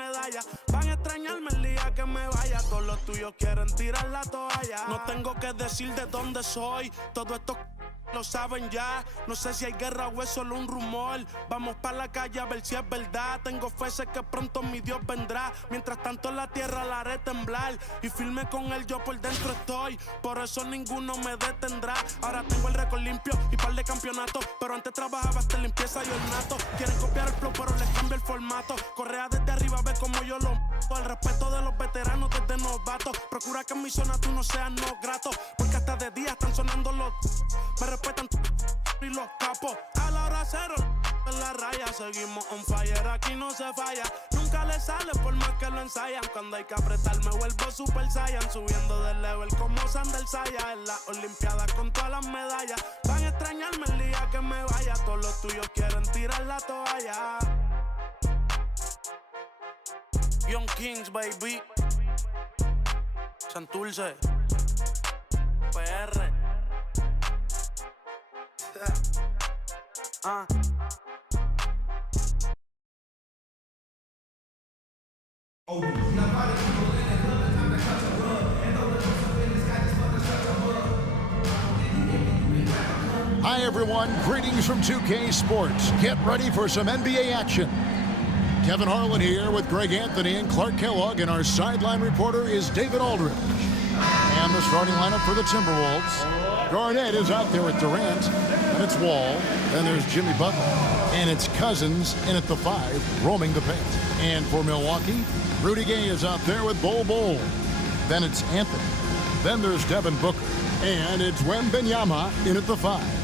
medallas. Van a extrañarme el día que me vaya. Todos los tuyos quieren tirar la toalla. No tengo que decir de dónde soy. Todo esto lo saben ya. No sé si hay guerra o es solo un rumor. Vamos pa' la calle a ver si es verdad. Tengo fe, sé que pronto mi Dios vendrá. Mientras tanto la tierra la haré temblar. Y firme con él yo por dentro estoy. Por eso ninguno me detendrá. Ahora tengo el récord limpio y par de campeonatos. Pero antes trabajaba hasta limpieza y ornato. Quieren copiar el flow pero les cambio el formato. Correa desde arriba, ve como yo lo mato. El respeto de los veteranos desde novatos. Procura que en mi zona tú no seas no grato. Porque hasta de día están sonando los... Me respetan y los capos. A la hora cero en la raya. Seguimos on fire, aquí no se falla. Nunca le sale por más que lo ensayan. Cuando hay que apretar me vuelvo super saiyan. Subiendo de level como Sandel Saya. En las olimpiadas con todas las medallas. Van a extrañarme el día que me vaya. Todos los tuyos quieren tirar la toalla. Young Kings, baby. Santurce. PR. Hi everyone, greetings from 2K Sports. Get ready for some NBA action. Kevin Harlan here with Greg Anthony and Clark Kellogg, and our sideline reporter is David Aldridge. And the starting lineup for the Timberwolves. Garnett is out there with Durant, and it's Wall. Then there's Jimmy Butler, and it's Cousins in at the 5, roaming the paint. And for Milwaukee, Rudy Gay is out there with Bol. Then it's Anthony. Then there's Devin Booker, and it's Wembanyama in at the 5.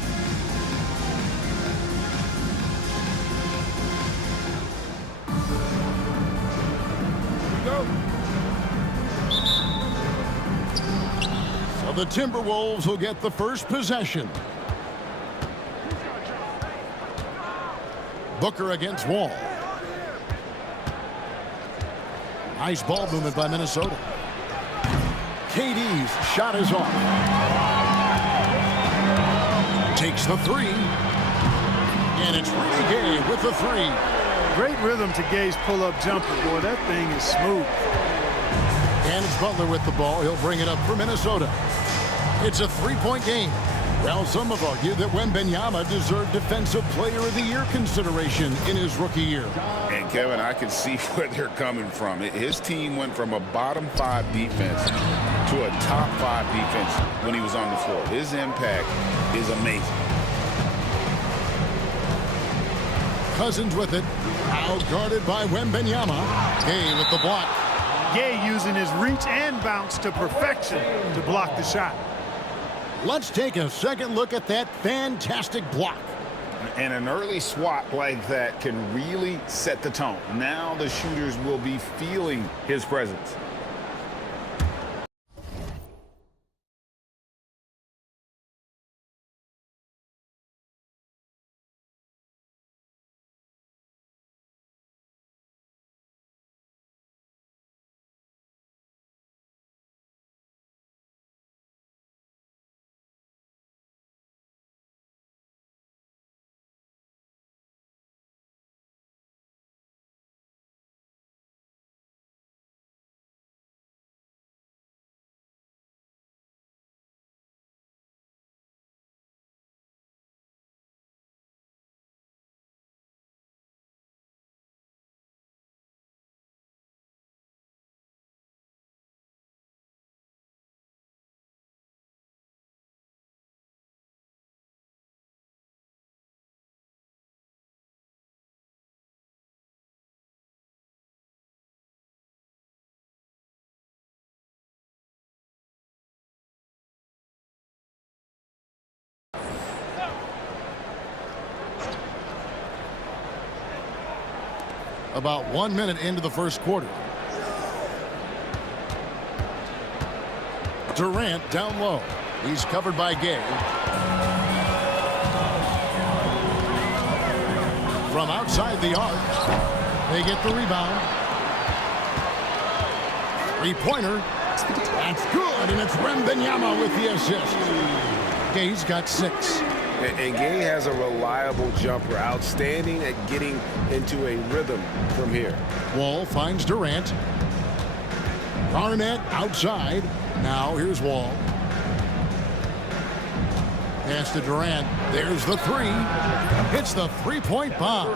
The Timberwolves will get the first possession. Booker against Wall. Nice ball movement by Minnesota. KD's shot is off. Takes the 3. And it's Rudy Gay with the 3. Great rhythm to Gay's pull-up jumper. Boy, that thing is smooth. And it's Butler with the ball. He'll bring it up for Minnesota. It's a 3-point game. Well, some have argued that Wembanyama deserved Defensive Player of the Year consideration in his rookie year. And, Kevin, I can see where they're coming from. His team went from a bottom 5 defense to a top 5 defense when he was on the floor. His impact is amazing. Cousins with it. Out guarded by Wembanyama. Gay with the block. Gay using his reach and bounce to perfection to block the shot. Let's take a second look at that fantastic block. And an early swat like that can really set the tone. Now the shooters will be feeling his presence. About 1 minute into the first quarter. Durant down low. He's covered by Gay. From outside the arc, they get the rebound. Three-pointer. That's good, and it's Wembanyama with the assist. Gay's got 6. And Gay has a reliable jumper, outstanding at getting into a rhythm from here. Wall finds Durant. Garnett outside. Now here's Wall. Pass to Durant. There's the three. Hits the three-point bomb.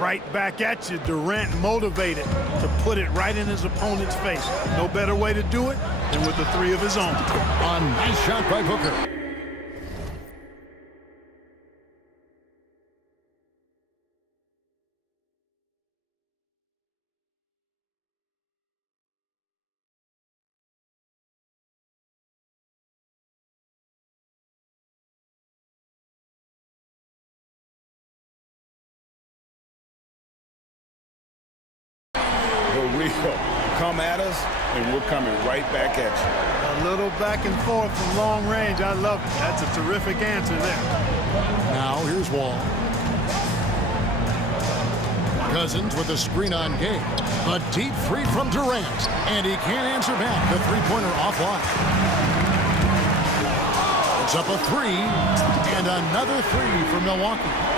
Right back at you. Durant motivated to put it right in his opponent's face. No better way to do it than with the three of his own. A nice shot by Booker. For real. Come at us, and we're coming right back at you. A little back and forth from long range. I love it. That's a terrific answer there. Now here's Wall. Cousins with a screen on Gay. A deep three from Durant. And he can't answer back. The three-pointer offline. It's up a three. And another three for Milwaukee.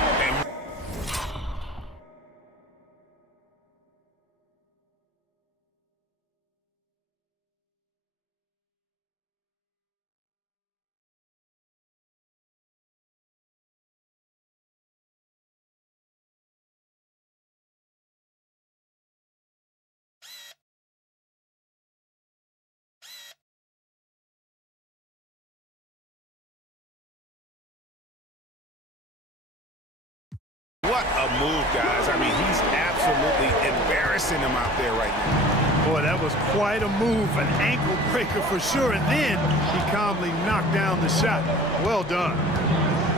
What a move, guys. I mean, he's absolutely embarrassing him out there right now. Boy, that was quite a move, an ankle breaker for sure, and then he calmly knocked down the shot. Well done.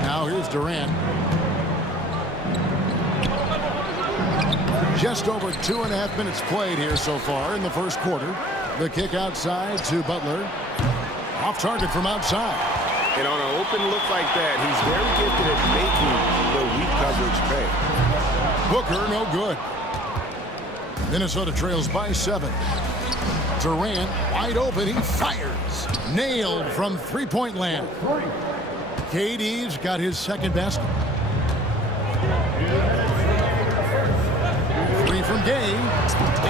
Now here's Durant. Just over 2.5 minutes played here so far in the first quarter. The kick outside to Butler. Off target from outside. And on an open look like that, he's very gifted at making the weak coverage pay. Booker, no good. Minnesota trails by 7. Durant, wide open, he fires. Nailed from three-point land. KD's got his second basket. Three from Gay,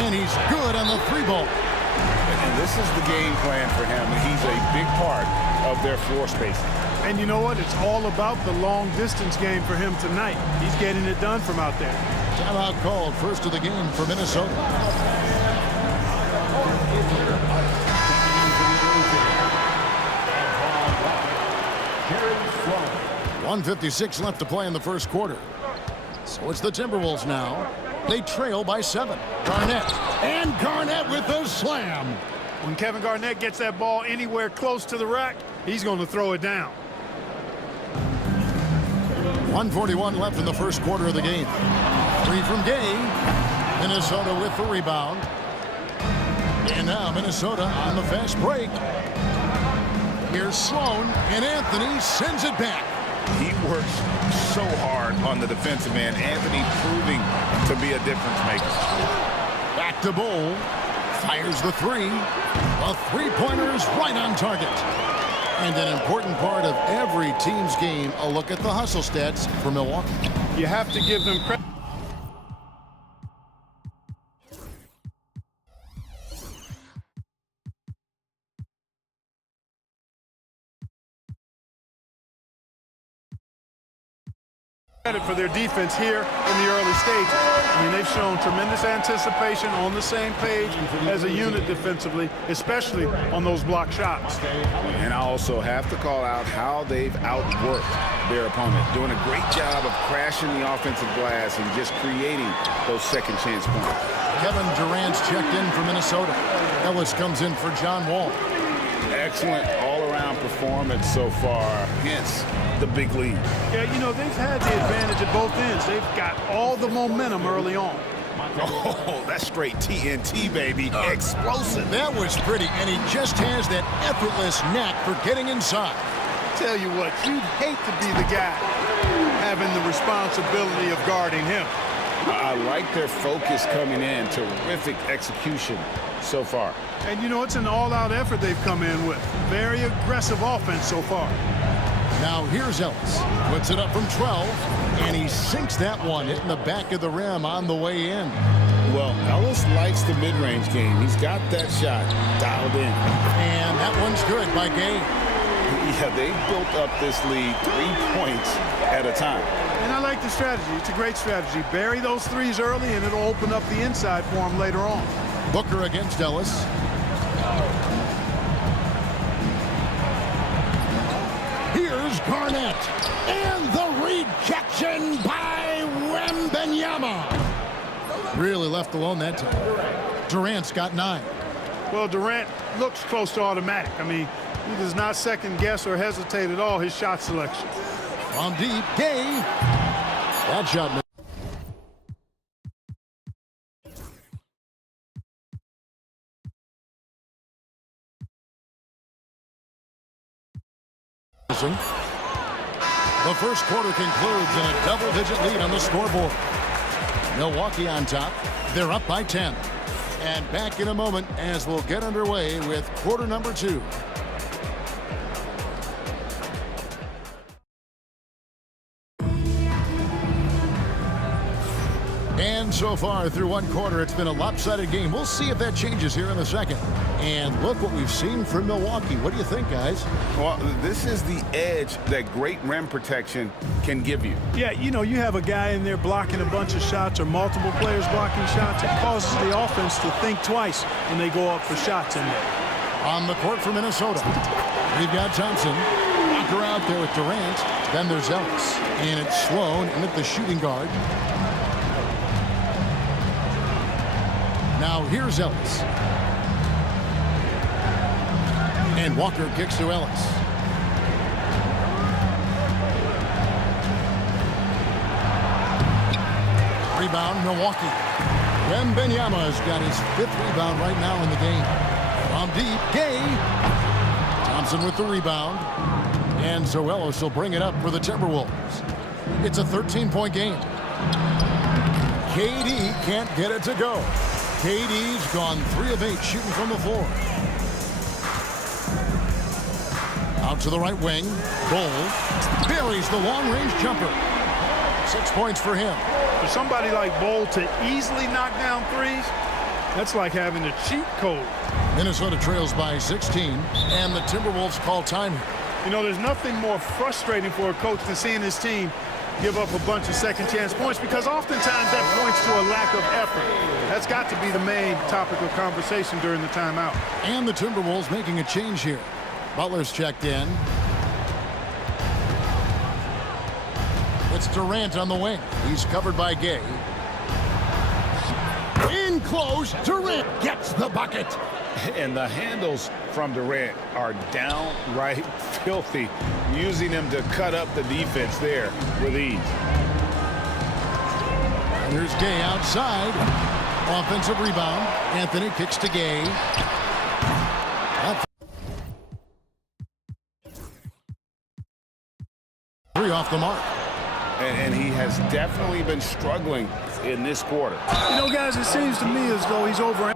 and he's good on the three ball. And this is the game plan for him. He's a big part of their floor spacing. And you know what? It's all about the long-distance game for him tonight. He's getting it done from out there. Timeout called, first of the game for Minnesota. .156 left to play in the first quarter. So it's the Timberwolves now. They trail by 7. Garnett. And Garnett with the slam. When Kevin Garnett gets that ball anywhere close to the rack, he's going to throw it down. 1:41 left in the first quarter of the game. Three from Gay. Minnesota with the rebound. And now Minnesota on the fast break. Here's Sloan, and Anthony sends it back. He works so hard on the defensive end. Anthony proving to be a difference maker. Back to Bull. Fires the three. A three-pointer is right on target. And an important part of every team's game, a look at the hustle stats for Milwaukee. You have to give them credit. For their defense here in the early stages. I mean, they've shown tremendous anticipation, on the same page as a unit defensively, especially on those block shots. And I also have to call out how they've outworked their opponent, doing a great job of crashing the offensive glass and just creating those second chance points. Kevin Durant's checked in for Minnesota. Ellis comes in for John Wall. Excellent all-around performance so far, hence the big lead. Yeah, you know, they've had the advantage at both ends. They've got all the momentum early on. Oh, that's straight TNT, baby. Explosive. That was pretty, and he just has that effortless knack for getting inside. Tell you what, you'd hate to be the guy having the responsibility of guarding him. I like their focus coming in. Terrific execution so far. And, you know, it's an all-out effort they've come in with. Very aggressive offense so far. Now here's Ellis. Puts it up from 12, and he sinks that one, hitting the back of the rim on the way in. Well, Ellis likes the mid-range game. He's got that shot dialed in. And that one's good by Gay. Yeah, they built up this lead 3 points at a time. And I like the strategy. It's a great strategy. Bury those threes early, and it'll open up the inside for him later on. Booker against Ellis. Here's Garnett. And the rejection by Wembanyama. Really left alone that time. Durant's got 9. Well, Durant looks close to automatic. I mean, he does not second guess or hesitate at all his shot selection. From deep, Gay. That shot. The first quarter concludes in a double-digit lead on the scoreboard. Milwaukee on top. They're up by 10. And back in a moment as we'll get underway with quarter number 2. And so far through one quarter, it's been a lopsided game. We'll see if that changes here in the second. And look what we've seen from Milwaukee. What do you think, guys? Well, this is the edge that great rim protection can give you. Yeah, you know, you have a guy in there blocking a bunch of shots or multiple players blocking shots. It causes the offense to think twice when they go up for shots in there. On the court for Minnesota, we've got Thompson. Walker out there with Durant. Then there's Ellis. And it's Sloan in at the shooting guard. Now here's Ellis. And Walker kicks to Ellis. Rebound, Milwaukee. Wembanyama's got his 5th rebound right now in the game. From deep, Gay. Thompson with the rebound. And so Ellis will bring it up for the Timberwolves. It's a 13-point game. KD can't get it to go. KD's gone 3 of 8 shooting from the floor. Out to the right wing. Bol buries the long-range jumper. 6 points for him. For somebody like Bol to easily knock down threes, that's like having a cheat code. Minnesota trails by 16, and the Timberwolves call time here. You know, there's nothing more frustrating for a coach than seeing his team give up a bunch of second-chance points, because oftentimes that points to a lack of effort. That's got to be the main topic of conversation during the timeout. And the Timberwolves making a change here. Butler's checked in. It's Durant on the wing. He's covered by Gay. In close, Durant gets the bucket. And the handles from Durant are downright filthy, using him to cut up the defense there with ease. And here's Gay outside. Offensive rebound. Anthony kicks to Gay. Three off the mark. And he has definitely been struggling in this quarter. You know, guys, it seems to me as though he's over.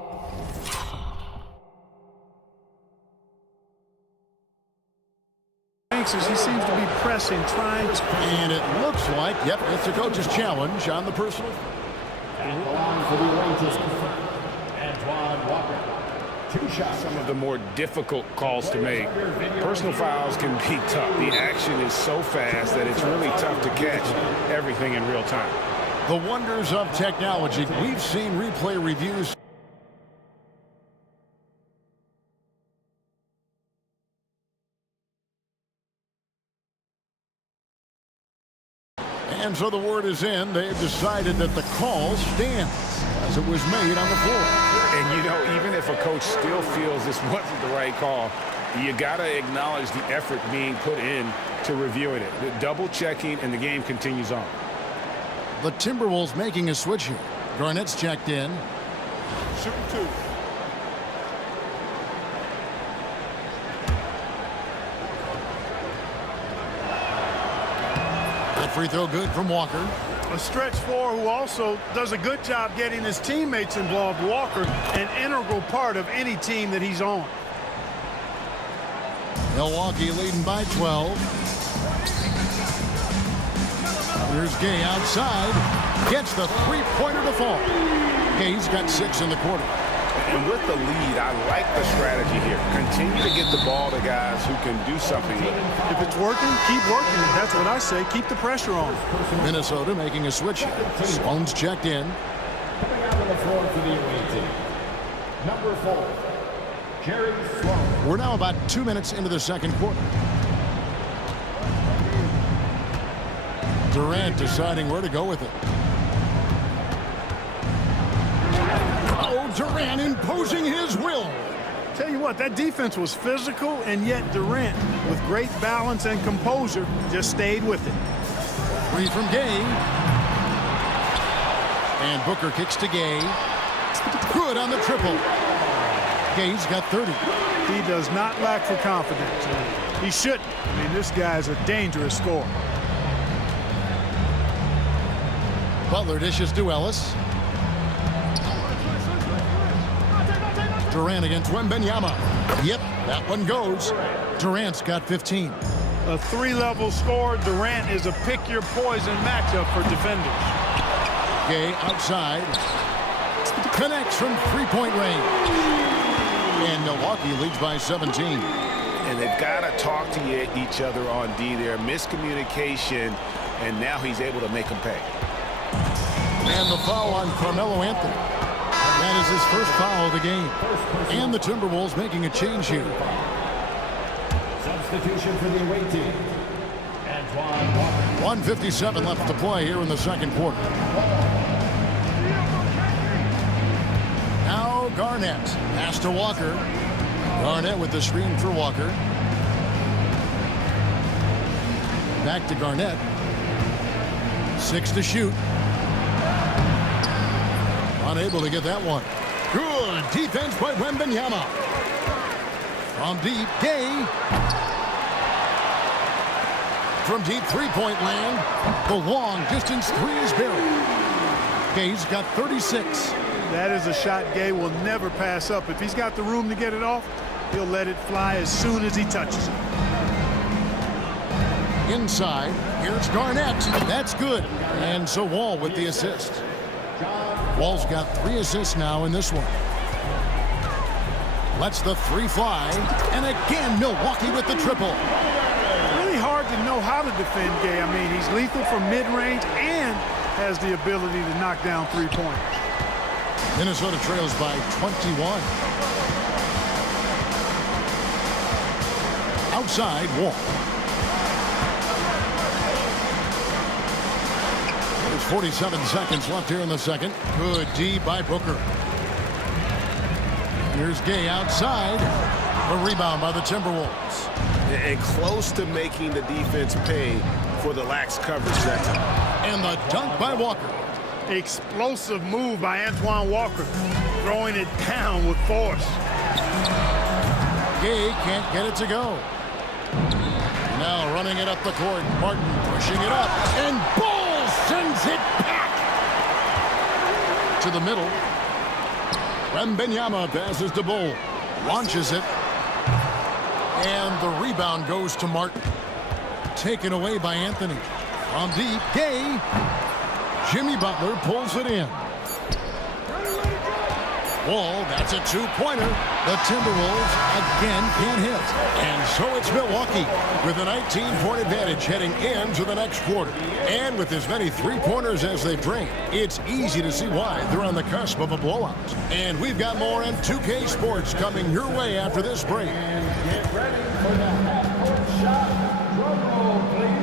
He seems to be pressing, trying to. And it looks like, yep, it's a coach's challenge on the personal. Some of the more difficult calls to make. Personal fouls can be tough. The action is so fast that it's really tough to catch everything in real time. The wonders of technology. We've seen replay reviews. And so the word is in. They've decided that the call stands as it was made on the floor. And, you know, even if a coach still feels this wasn't the right call, you got to acknowledge the effort being put in to reviewing it. The double checking, and the game continues on. The Timberwolves making a switch here. Garnett's checked in. Shooting 2. That free throw good from Walker. A stretch 4 who also does a good job getting his teammates involved. Walker, an integral part of any team that he's on. Milwaukee leading by 12. Here's Gay outside. Gets the three-pointer to fall. Gay's got 6 in the quarter. And with the lead, I like the strategy here. Continue to get the ball to guys who can do something with it. If it's working, keep working. That's what I say. Keep the pressure on. Minnesota making a switch. Sloan's checked in. Coming out on the floor for the away team, number 4, Jerry Sloan. We're now about 2 minutes into the second quarter. Durant deciding where to go with it. Oh, Durant imposing his will. Tell you what, that defense was physical, and yet Durant, with great balance and composure, just stayed with it. 3 from Gay. And Booker kicks to Gay. Good on the triple. Gay's got 30. He does not lack for confidence. He shouldn't. I mean, this guy's a dangerous scorer. Butler dishes to Ellis. Durant against Wembanyama. Yep, that one goes. Durant's got 15. A 3-level scorer, Durant is a pick-your-poison matchup for defenders. Gay outside. Connects from three-point range. And Milwaukee leads by 17. And they've got to talk to each other on D there. Miscommunication, and now he's able to make them pay. And the foul on Carmelo Anthony. That is his first foul of the game. And the Timberwolves making a change here. Substitution for the away team, Antoine Walker. 1:57 left to play here in the second quarter. Now Garnett. Pass to Walker. Garnett with the screen for Walker. Back to Garnett. 6 to shoot. Unable to get that one. Good defense by Wembanyama. From deep, Gay. From deep three-point land, the long distance 3 is buried. Gay's got 36. That is a shot Gay will never pass up. If he's got the room to get it off, he'll let it fly as soon as he touches it. Inside, here's Garnett. That's good. And so Wall with the assist. Wall's got 3 assists now in this one. Lets the 3 fly. And again, Milwaukee with the triple. Really hard to know how to defend Gay. I mean, he's lethal from mid-range and has the ability to knock down 3-pointers. Minnesota trails by 21. Outside, Wall. There's 47 seconds left here in the second. Good D by Booker. Here's Gay outside. A rebound by the Timberwolves. And close to making the defense pay for the lax coverage that time. And the dunk by Walker. Explosive move by Antoine Walker, throwing it down with force. Gay can't get it to go. Now running it up the court. Martin pushing it up. And Ball sends it back to the middle. Wembanyama passes to Bull. Launches it. And the rebound goes to Martin. Taken away by Anthony. From deep, Gay. Jimmy Butler pulls it in. Wall, that's a 2-pointer. The Timberwolves again can't hit. And so it's Milwaukee with a 19-point advantage heading into the next quarter. And with as many 3-pointers as they've drained, it's easy to see why they're on the cusp of a blowout. And we've got more in 2K Sports coming your way after this break. And get ready for the half-court shot. Drum roll, please.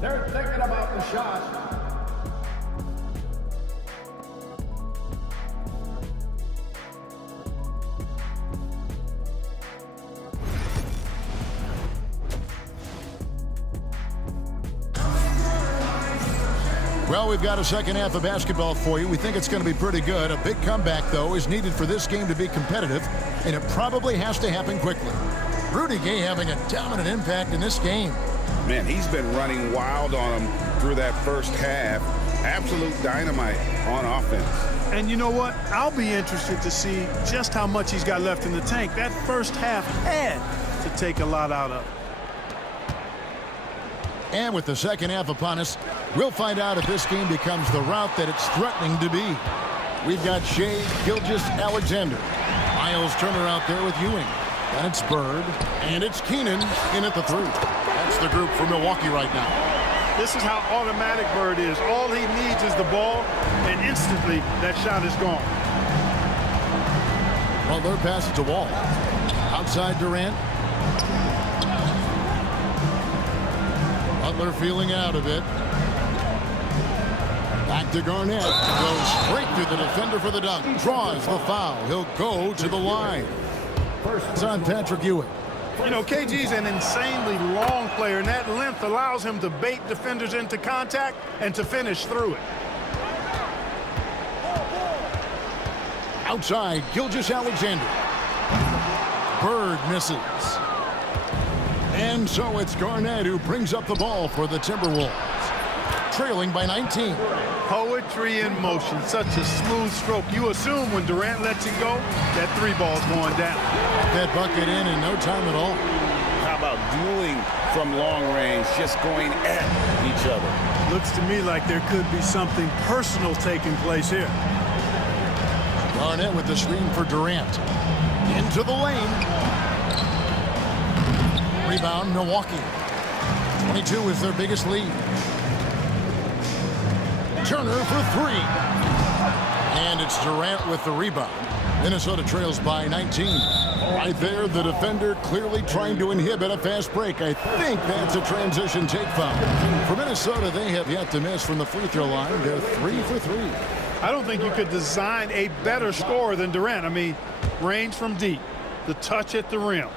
They're thinking about the shot. Well, we've got a second half of basketball for you. We think it's going to be pretty good. A big comeback, though, is needed for this game to be competitive, and it probably has to happen quickly. Rudy Gay having a dominant impact in this game. Man, he's been running wild on him through that first half. Absolute dynamite on offense. And you know what? I'll be interested to see just how much he's got left in the tank. That first half had to take a lot out of it. And with the second half upon us, we'll find out if this game becomes the route that it's threatening to be. We've got Shea Gilgeous-Alexander. Miles Turner out there with Ewing. And it's Bird. And it's Keenan in at the 3. That's the group for Milwaukee right now. This is how automatic Bird is. All he needs is the ball, and instantly that shot is gone. Butler passes to Wall. Outside Durant. Butler feeling out of it. Back to Garnett. Goes straight through the defender for the dunk. Draws the foul. He'll go to the line. It's on Patrick Ewing. You know, KG's an insanely long player, and that length allows him to bait defenders into contact and to finish through it. Outside, Gilgeous-Alexander. Bird misses. And so it's Garnett who brings up the ball for the Timberwolves. Trailing by 19. Poetry in motion. Such a smooth stroke. You assume when Durant lets it go, that 3 ball's going down. That bucket in no time at all. How about dueling from long range, just going at each other? Looks to me like there could be something personal taking place here. Garnett with the screen for Durant. Into the lane. Rebound, Milwaukee. 22 is their biggest lead. Turner for 3. And it's Durant with the rebound. Minnesota trails by 19. Right there, the defender clearly trying to inhibit a fast break. I think that's a transition take foul. For Minnesota, they have yet to miss from the free throw line. They're 3 for 3. I don't think you could design a better scorer than Durant. I mean, range from deep, the touch at the rim,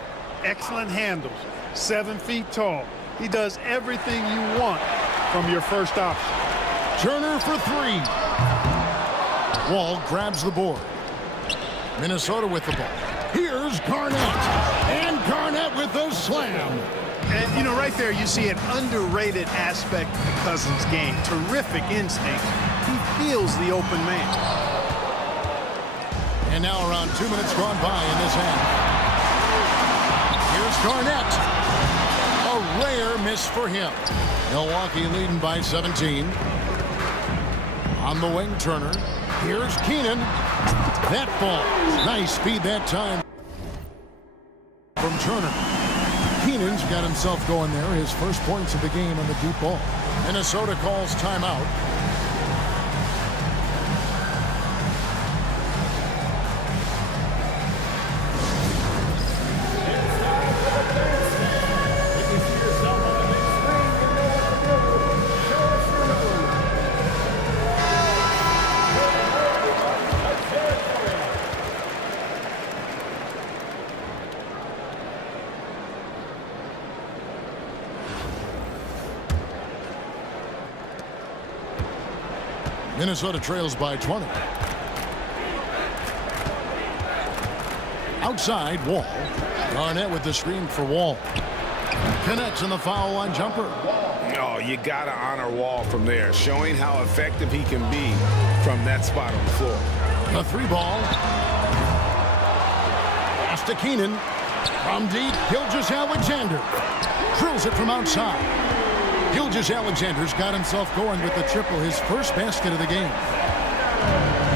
excellent handles, 7 feet tall. He does everything you want from your first option. Turner for 3. Wall grabs the board. Minnesota with the ball. Here's Garnett. And Garnett with the slam. And, you know, right there you see an underrated aspect of Cousins' game. Terrific instinct. He feels the open man. And now around 2 minutes gone by in this half. Here's Garnett. A rare miss for him. Milwaukee leading by 17. On the wing, Turner. Here's Keenan. That ball. Nice speed that time from Turner. Keenan's got himself going there. His first points of the game on the deep ball. Minnesota calls timeout. Minnesota trails by 20. Outside, Wall. Garnett with the screen for Wall. Connects in the foul line jumper. Oh, you got to honor Wall from there, showing how effective he can be from that spot on the floor. The 3 ball. Pass to Keenan. From deep, Gilgeous-Alexander. Drills it from outside. Gilgeous-Alexander's got himself going with the triple, his first basket of the game.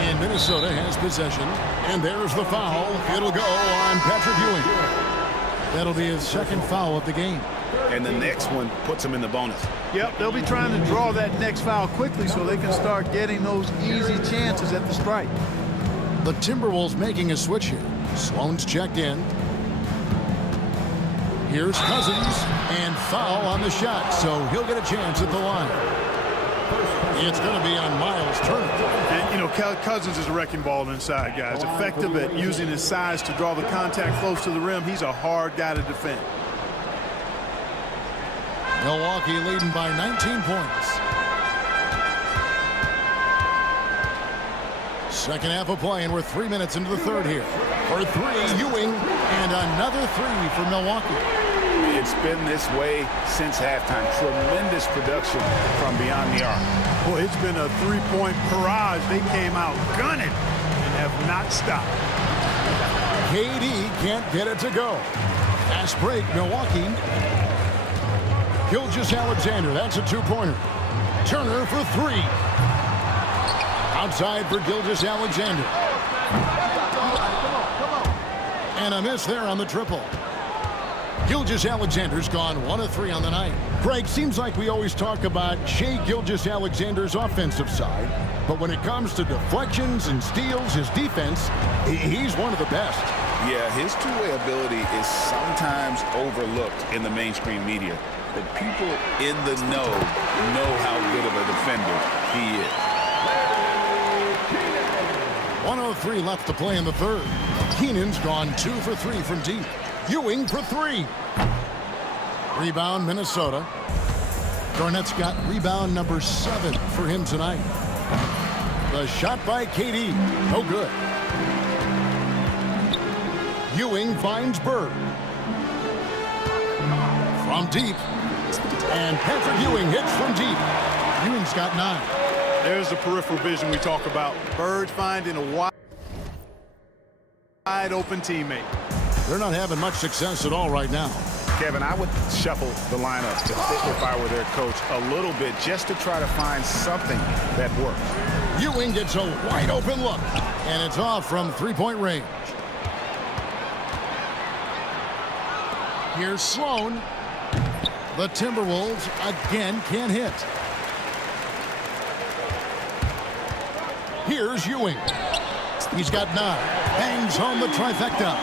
And Minnesota has possession. And there's the foul. It'll go on Patrick Ewing. That'll be his second foul of the game. And the next one puts him in the bonus. Yep, they'll be trying to draw that next foul quickly so they can start getting those easy chances at the strike. The Timberwolves making a switch here. Sloan's checked in. Here's Cousins, and foul on the shot, so he'll get a chance at the line. It's going to be on Miles Turner. And, you know, Cousins is a wrecking ball inside, guys. Effective at using his size to draw the contact close to the rim. He's a hard guy to defend. Milwaukee leading by 19 points. Second half of play, and we're 3 minutes into the third here. For 3, Ewing, and another 3 for Milwaukee. It's been this way since halftime. Tremendous production from beyond the arc. Boy, it's been a 3-point barrage. They came out gunning and have not stopped. KD can't get it to go. Fast break, Milwaukee. Gilgeous-Alexander, that's a two-pointer. Turner for three. Outside for Gilgeous-Alexander. And a miss there on the triple. Gilgeous-Alexander's gone 1 of 3 on the night. Greg, seems like we always talk about Shai Gilgeous-Alexander's offensive side, but when it comes to deflections and steals, his defense, he's one of the best. Yeah, his two-way ability is sometimes overlooked in the mainstream media. But people in the know how good of a defender he is. 1:03 left to play in the third. Keenan's gone 2 for 3 from deep. Ewing for 3. Rebound, Minnesota. Garnett's got rebound number 7 for him tonight. The shot by KD, no good. Ewing finds Bird. From deep. And Patrick Ewing hits from deep. Ewing's got 9. There's the peripheral vision we talk about. Bird finding a wide open teammate. They're not having much success at all right now. Kevin, I would shuffle the lineup to fit if I were their coach a little bit just to try to find something that works. Ewing gets a wide open look, and it's off from three-point range. Here's Sloan. The Timberwolves again can't hit. Here's Ewing. He's got 9. Bangs home the trifecta.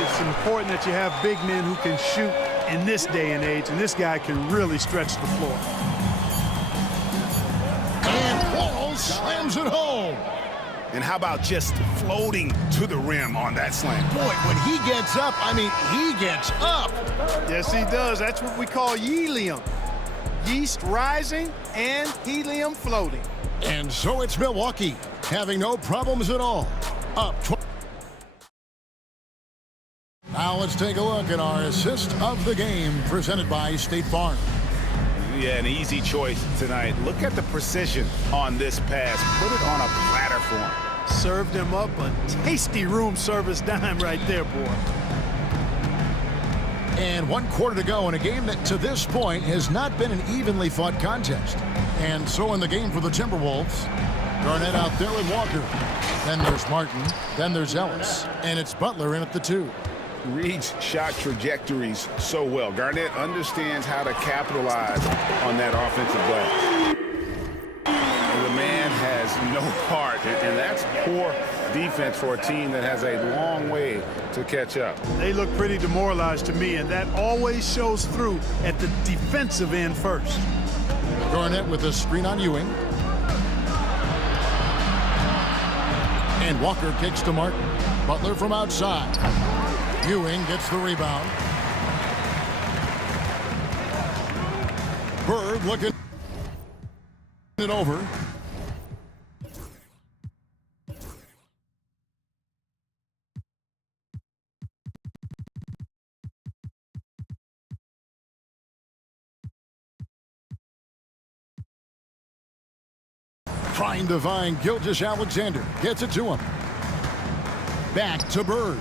It's important that you have big men who can shoot in this day and age, and this guy can really stretch the floor. And Wall slams it home. And how about just floating to the rim on that slam? Boy, when he gets up, I mean, he gets up. Yes, he does. That's what we call helium. Yeast rising and helium floating. And so it's Milwaukee, having no problems at all. Up 12. Now let's take a look at our assist of the game, presented by State Farm. Yeah, an easy choice tonight. Look at the precision on this pass. Put it on a platter for him. Served him up a tasty room service dime right there, boy. And 1 quarter to go in a game that to this point has not been an evenly fought contest. And so in the game for the Timberwolves, Garnett out there with Walker. Then there's Martin. Then there's Ellis. And it's Butler in at the 2. Reads shot trajectories so well. Garnett understands how to capitalize on that offensive glass. The man has no heart, and that's poor defense for a team that has a long way to catch up. They look pretty demoralized to me, and that always shows through at the defensive end first. Garnett with a screen on Ewing. And Walker kicks to Martin. Butler from outside. Ewing gets the rebound. Bird looking it over. Trying to find Gilgeous-Alexander. Gets it to him. Back to Bird.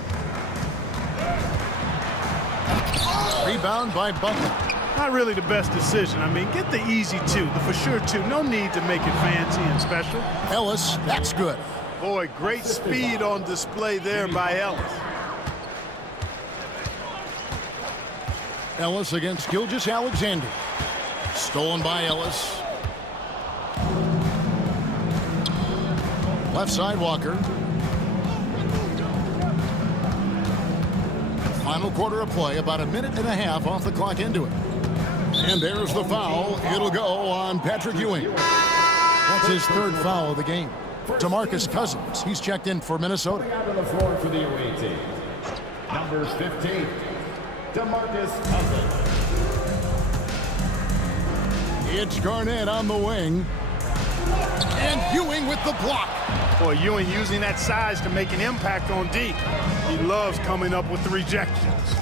Rebound by Butler. Not really the best decision. I mean, get the easy 2, the for sure 2. No need to make it fancy and special. Ellis, that's good. Boy, great speed on display there by Ellis. Ellis against Gilgeous-Alexander. Stolen by Ellis. Left side, Walker. Final quarter of play, about 1.5 minutes off the clock into it. And there's the foul. It'll go on Patrick Ewing. That's his 3rd foul of the game. DeMarcus Cousins, he's checked in for Minnesota. Out on the floor for the away team. Numbers 15, DeMarcus Cousins. It's Garnett on the wing. And Ewing with the block. Boy, Ewing using that size to make an impact on D. He loves coming up with the rejections.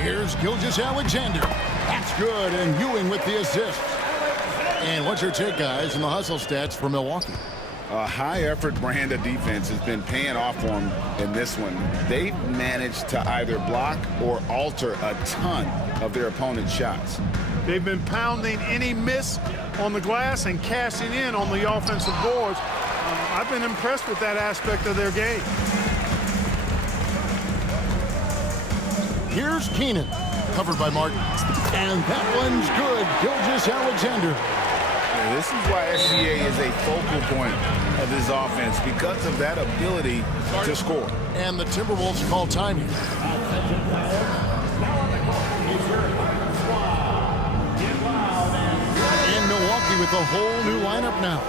Here's Gilgeous-Alexander. That's good, and Ewing with the assist. And what's your take, guys, in the hustle stats for Milwaukee? A high-effort brand of defense has been paying off for them in this one. They've managed to either block or alter a ton of their opponent's shots. They've been pounding any miss on the glass and cashing in on the offensive boards. I've been impressed with that aspect of their game. Here's Keenan, covered by Martin. And that one's good. Gilgeous-Alexander. This is why SGA is a focal point of this offense, because of that ability to score. And the Timberwolves call time here. And Milwaukee with a whole new lineup now.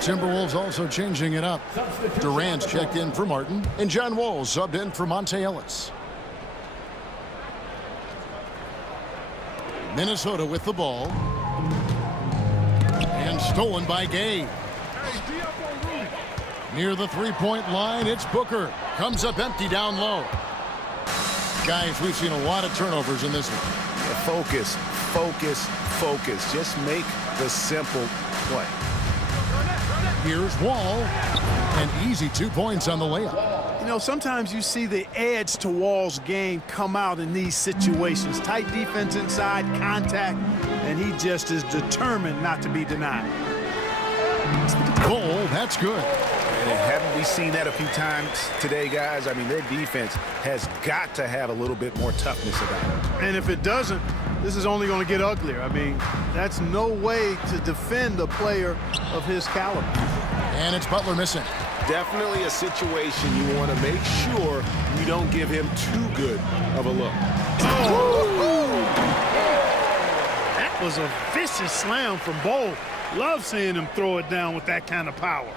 Timberwolves also changing it up. Durant's checked in for Martin, and John Wall subbed in for Monte Ellis. Minnesota with the ball. And stolen by Gay. Near the three-point line, it's Booker. Comes up empty down low. Guys, we've seen a lot of turnovers in this one. Focus, focus, focus. Just make the simple play. Here's Wall. An easy 2 points on the layup. You know, sometimes you see the edge to Wall's game come out in these situations. Tight defense inside, contact, and he just is determined not to be denied. Goal, that's good. And haven't we seen that a few times today, guys? I mean, their defense has got to have a little bit more toughness about it. And if it doesn't, this is only going to get uglier. I mean, that's no way to defend a player of his caliber. And it's Butler missing. Definitely a situation you want to make sure you don't give him too good of a look. That was a vicious slam from Bol. Love seeing him throw it down with that kind of power.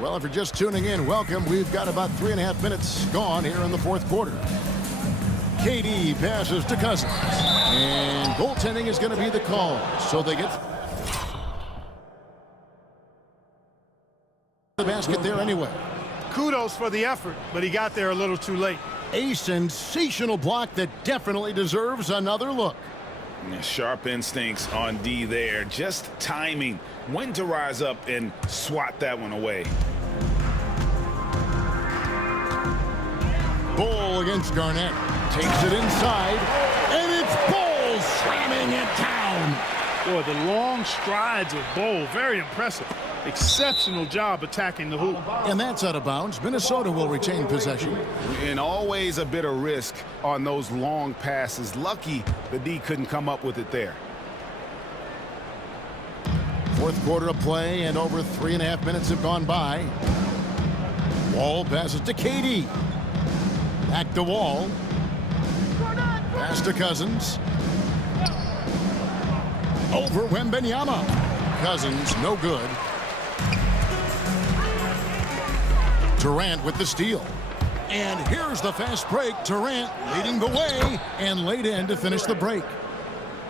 Well, if you're just tuning in, welcome. We've got about 3.5 minutes gone here in the fourth quarter. KD passes to Cousins. And goaltending is going to be the call. So they get the basket there anyway. Kudos for the effort, but he got there a little too late. A sensational block that definitely deserves another look. Sharp instincts on D there. Just timing when to rise up and swat that one away. Bol against Garnett. Takes it inside. And it's Bol slamming it down. Boy, the long strides of Bol, very impressive. Exceptional job attacking the hoop. And that's out of bounds. Minnesota will retain possession. And always a bit of risk on those long passes. Lucky the D couldn't come up with it there. Fourth quarter of play, and over 3.5 minutes have gone by. Wall passes to KD. Back to Wall. Pass to Cousins. Over Wembanyama. Cousins, no good. Durant with the steal. And here's the fast break. Durant leading the way and laid in to finish the break.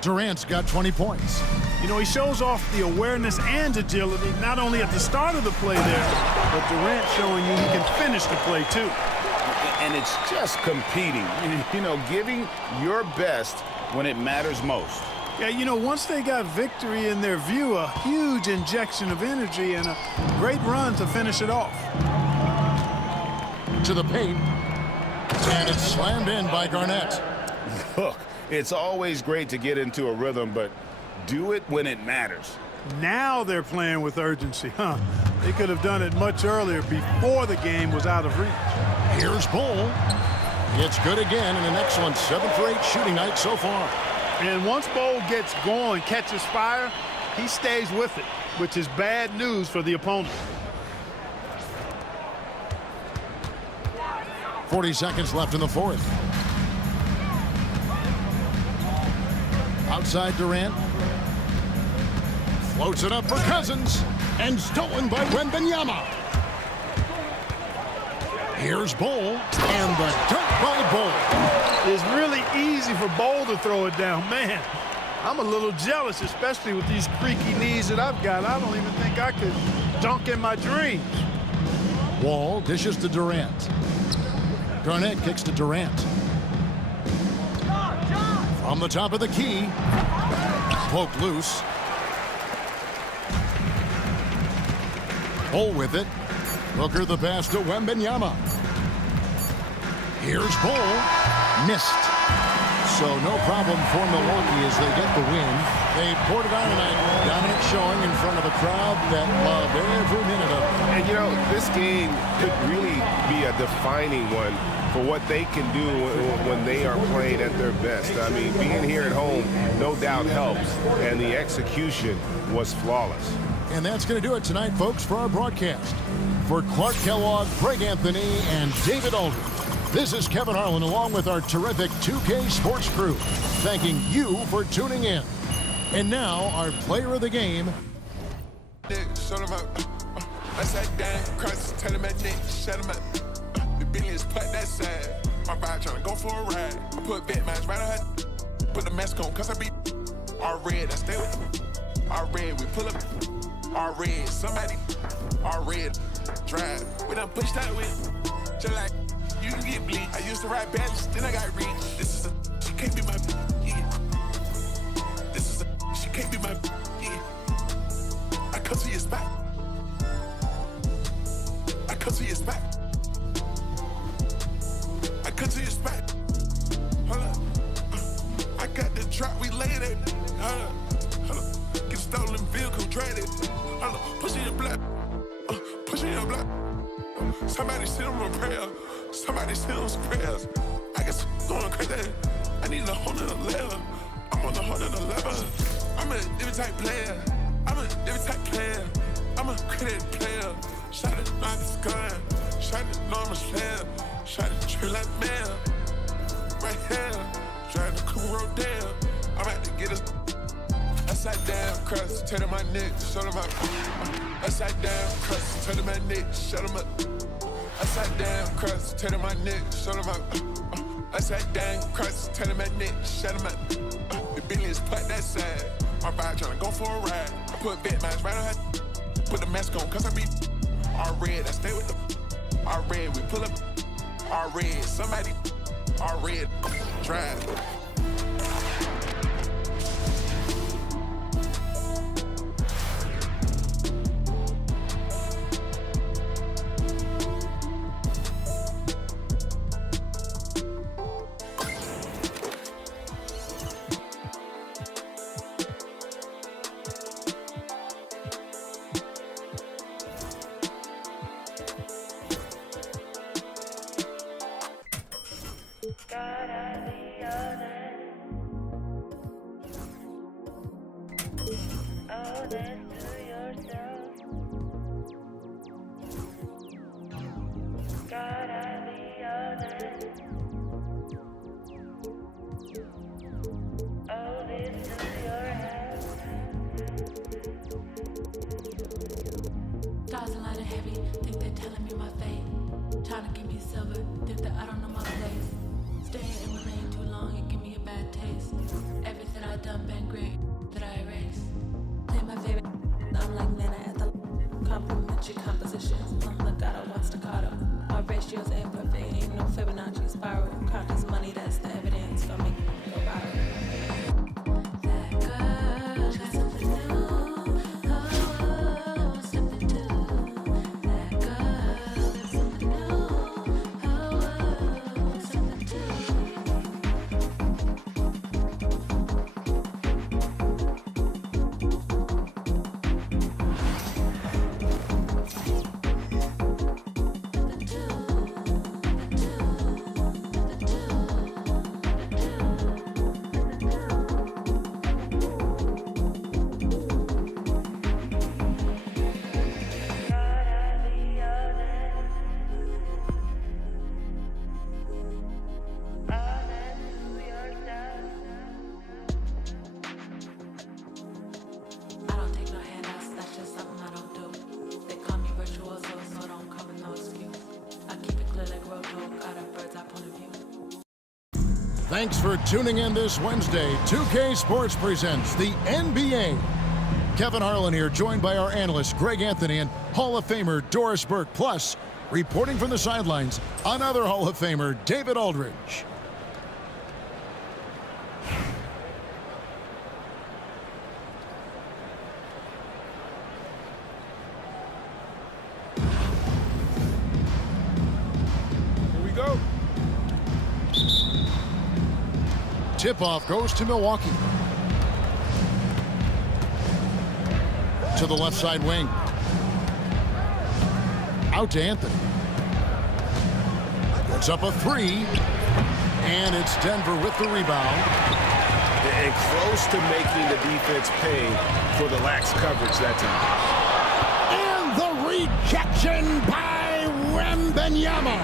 Durant's got 20 points. You know, he shows off the awareness and agility, not only at the start of the play there, but Durant showing you he can finish the play too. And it's just competing, you know, giving your best when it matters most. Yeah, you know, once they got victory in their view, a huge injection of energy and a great run to finish it off. To the paint. And it's slammed in by Garnett. Look, it's always great to get into a rhythm, but do it when it matters. Now they're playing with urgency, huh? They could have done it much earlier before the game was out of reach. Here's Bol. It's good again, and an excellent 7 for 8 shooting night so far. And once Bol gets going, catches fire, he stays with it, which is bad news for the opponent. 40 seconds left in the fourth. Outside Durant. Floats it up for Cousins. And stolen by Wembanyama. Here's Bol. And the dunk by Bol. It's really easy for Bol to throw it down. Man, I'm a little jealous, especially with these creaky knees that I've got. I don't even think I could dunk in my dreams. Wall dishes to Durant. Garnett kicks to Durant. From the top of the key. Poked loose. Bol with it. Booker the pass to Wembanyama. Here's Bol. Missed. So no problem for Milwaukee as they get the win. They poured it on tonight. Dominant showing in front of a crowd that loved every minute of it. And, you know, this game could really be a defining one for what they can do when they are playing at their best. I mean, being here at home no doubt helps, and the execution was flawless. And that's going to do it tonight, folks, for our broadcast. For Clark Kellogg, Greg Anthony, and David Aldridge, this is Kevin Harlan along with our terrific 2K Sports crew, thanking you for tuning in. And now, our player of the game. Shut him up. I sat down, cross, tell him at Nick, shut him up. The billions put that side. My bride trying to go for a ride. I put vet mines right on her. Put the mask on, cause I be all red. I stay with all red. We pull up all red. Somebody all red. Drive. We done pushed that with. Just like you can get bleed. I used to ride balance, then I got reach. This is a, she can't be my, yeah. This is a, she can't be my, yeah. I come to your spot. I come to your spot. I come to your spot. Hold up. I got the drop, we laid it. Hold up. Get stolen vehicle, drag it. Hold up. Push in your block. Push in your block. Somebody send them a prayer. Somebody send them some prayers. I guess going crazy. I need a 111. I'm on the 111. I'm a different type player. I'm a different type player. I'm a credit player. Shot it, not this gun. Shot it, normal slayer. Shot it, true like mail. Right here. Driving the cool road down. I'm about to get us. Upside down, cross, turn to my neck, shut him up. Upside down, cross, turn to my neck, shut him up. Upside down, cross, turn to my neck, shut him up. Upside down, cross, turn to my neck, shut him up. The billions put that side. My bride trying to go for a ride. I put vet mines right on her. Put the mask on, cause I be all red. I stay with the all red. We pull up all red. Somebody all red. Drive. Stars a lot of heavy, think they're telling me my fate. Trying to give me silver, think that I don't know my place. Staying in my lane too long and give me a bad taste. Everything I done been great, that I erase. Play my favorite, I'm like Nana at the complimentary compositions. Legato, one staccato. Our ratios ain't perfect, ain't no Fibonacci spiral. Count this money, that's the evidence for me. Go viral. Thanks for tuning in this Wednesday. 2K Sports presents the NBA. Kevin Harlan here, joined by our analyst Greg Anthony and Hall of Famer Doris Burke. Plus, reporting from the sidelines, another Hall of Famer, David Aldridge. tip-off goes to Milwaukee. To the left side wing. Out to Anthony. Puts up a three. And it's Denver with the rebound. And close to making the defense pay for the lax coverage that time. And the rejection by Wembanyama.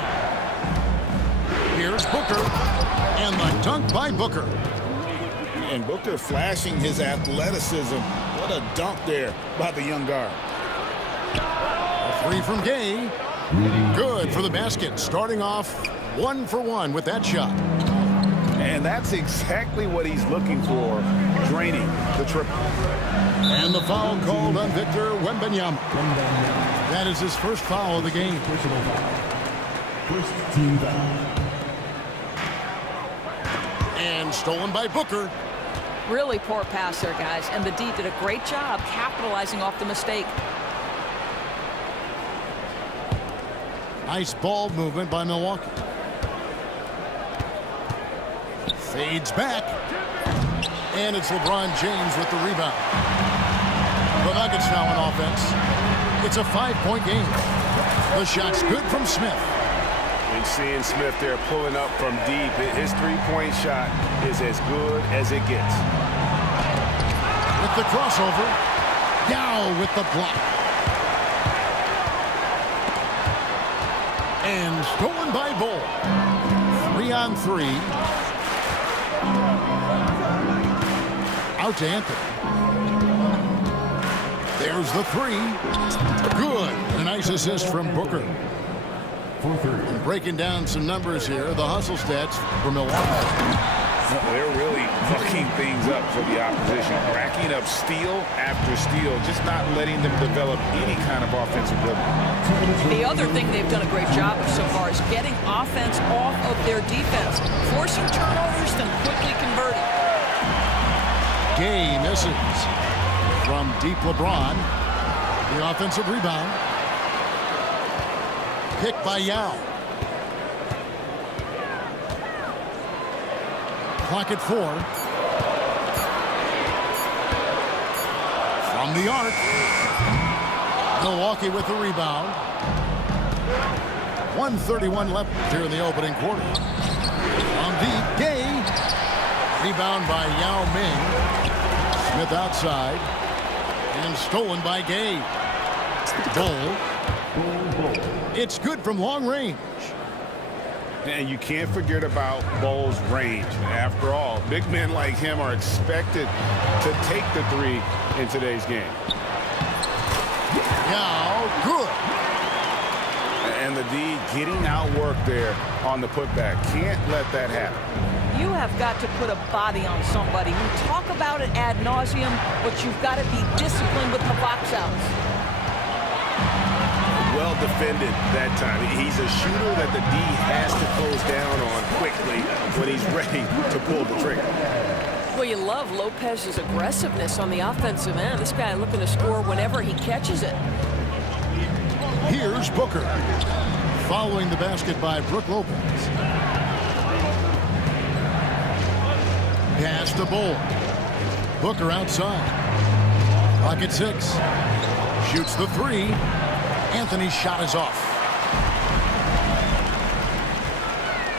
Here's Booker. And the dunk by Booker. And Booker flashing his athleticism. What a dunk there by the young guard. A three from Gay. Good for the basket. Starting off 1 for 1 with that shot. And that's exactly what he's looking for, draining the triple. And the foul called on Victor Wembanyama. That is his first foul of the game. Personal foul. First team foul. And stolen by Booker. Really poor pass there, guys. And the D did a great job capitalizing off the mistake. Nice ball movement by Milwaukee. Fades back. And it's LeBron James with the rebound. The Nuggets now on offense. It's a 5-point game. The shot's good from Smith. And seeing Smith there pulling up from deep, his three-point shot is as good as it gets. With the crossover. Yao with the block. And stolen by Bull. 3-on-3. Out to Anthony. There's the three. Good. A nice assist from Booker. Breaking down some numbers here. The hustle stats for Milwaukee. They're really fucking things up for the opposition. Racking up steal after steal. Just not letting them develop any kind of offensive rhythm. The other thing they've done a great job of so far is getting offense off of their defense. Forcing turnovers, then quickly converting. Gay misses from deep LeBron. The offensive rebound. Picked by Yao. Clock at 4. From the arc. Milwaukee with the rebound. 1:31 left here in the opening quarter. On deep, Gay. Rebound by Yao Ming. Smith outside. And stolen by Gay. Bull. It's good from long range. And you can't forget about Bull's range. After all, big men like him are expected to take the three in today's game. Now, good. And the D getting outworked there on the putback. Can't let that happen. You have got to put a body on somebody. We talk about it ad nauseum, but you've got to be disciplined with the box outs. Well defended that time. He's a shooter that the D has to close down on quickly when he's ready to pull the trigger. Well, you love Lopez's aggressiveness on the offensive end. This guy looking to score whenever he catches it. Here's Booker. Following the basket by Brook Lopez. Pass to Bull. Booker outside. Clock at 6. Shoots the three. Anthony's shot is off.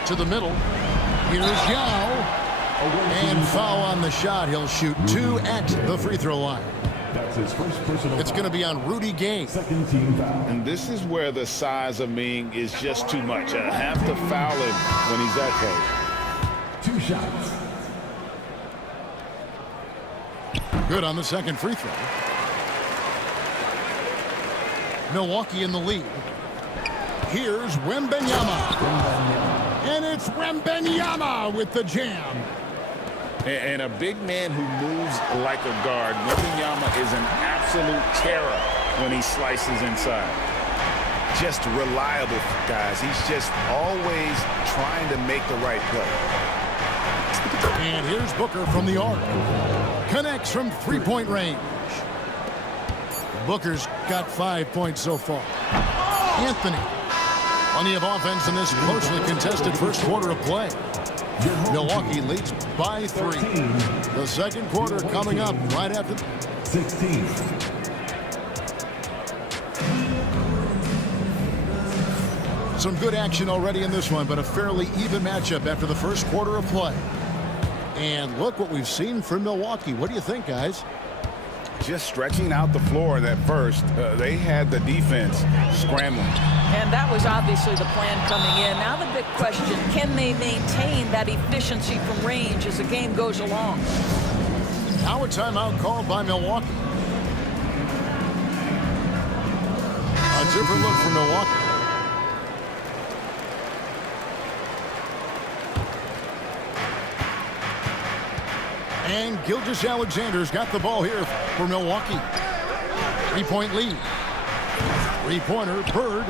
To the middle. Here's Yao. And foul on the shot. He'll shoot 2 at the free throw line. That's his first personal It's going to be on Rudy Gay. second team foul. And this is where the size of Ming is just too much. I have to foul him when he's that close. 2 shots. Good on the second free throw. Milwaukee in the lead. Here's Wembanyama. And it's Wembanyama with the jam. And a big man who moves like a guard. Wembanyama is an absolute terror when he slices inside. Just reliable, guys. He's just always trying to make the right play. And here's Booker from the arc. Connects from three-point range. Booker's got 5 points so far. Anthony. Plenty of offense in this closely contested first quarter of play. Milwaukee leads by 3. The second quarter coming up right after 16. Some good action already in this one, but a fairly even matchup after the first quarter of play. And look what we've seen from Milwaukee. What do you think, guys? Just stretching out the floor in that first. They had the defense scrambling. And that was obviously the plan coming in. Now the big question, can they maintain that efficiency from range as the game goes along? Now a timeout called by Milwaukee. A different look for Milwaukee. And Gilgeous-Alexander's got the ball here for Milwaukee. 3-point lead. Three-pointer, Bird.